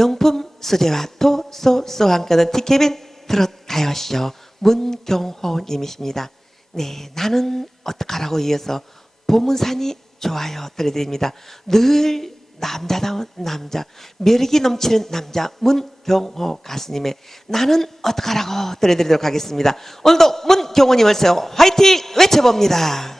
명품 토소소와 함께하는 TK弁트롯 가요쇼 문경호님이십니다. 네, 나는 어떡하라고 이어서 보문산이 좋아요 들려드립니다. 늘 남자다운 남자, 매력이 넘치는 남자 문경호 가수님의 나는 어떡하라고 들려드리도록 하겠습니다. 오늘도 문경호님을 세워 화이팅 외쳐봅니다.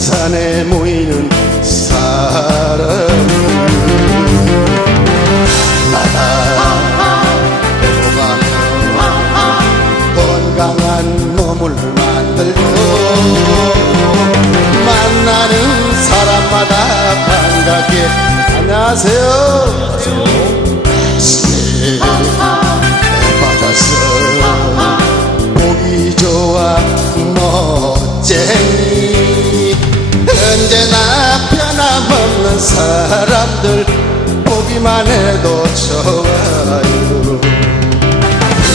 산에 모이는 사람 나다. 배고가며 건강한 몸을 만들고 만나는 사람마다 반갑게 안녕하세요. 가슴에 사람들 보기만 해도 좋아요.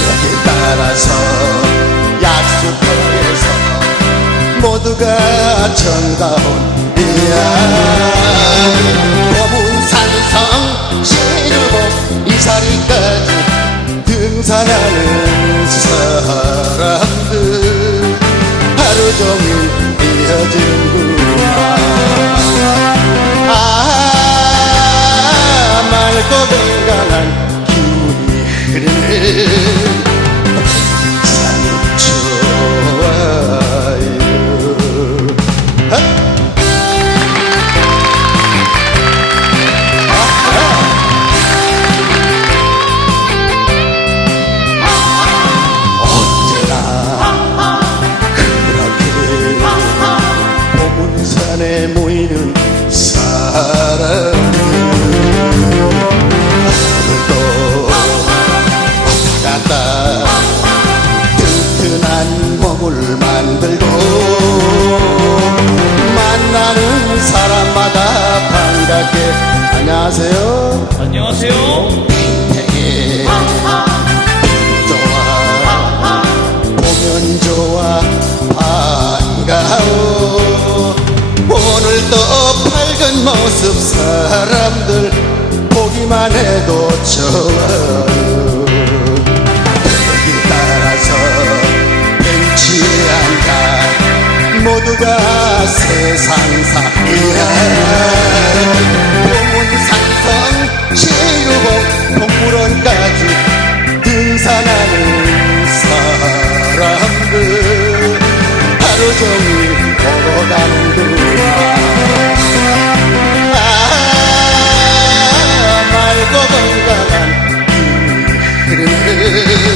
여기 따라서 약속해서 모두가 정다운 이야기. 보문산성 시루복 이사리까지 등산하는 사람들. 하루 종일 이어지는구 아 맑고 건강한 기운이 흐르는 반갑게 안녕하세요. 안녕하세요. 팽팽해 좋아 보면 좋아. 반가워. 오늘도 밝은 모습 사람들 보기만 해도 좋아 Yeah.